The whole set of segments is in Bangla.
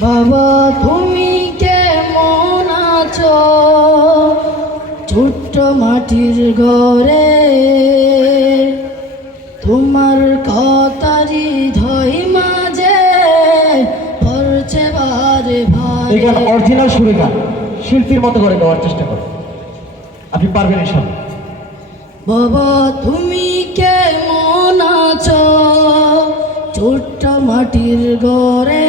বাবা তুমি কেমন আছো? ছোট্ট মাটির ঘরে তোমার কথারি ধই মাঝে পড়ছে বারে এই গান ভারে অরিজিনাল সুরে গান। শিল্পীর মতো করে গাওয়ার চেষ্টা করো। আপনি পারবেন ইনশাল্লাহ বাবা তুমি কেমন আছো? ছোট্ট মাটির ঘরে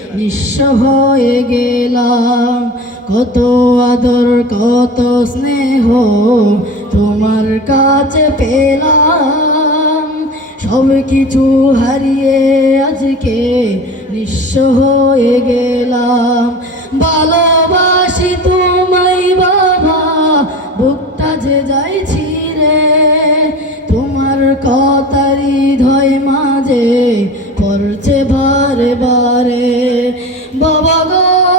নিঃস্ব হয়ে গেলাম। কত আদর, কত স্নেহ তোমার কাছে পেলাম। সব কিছু হারিয়ে আজকে নিঃস্ব হয়ে গেলাম। ভালোবাসি তোমায় বাবা, বুকটা যে যাইছি রে, তোমার মাঝে পড়ছে বারে বারে। বাবা গো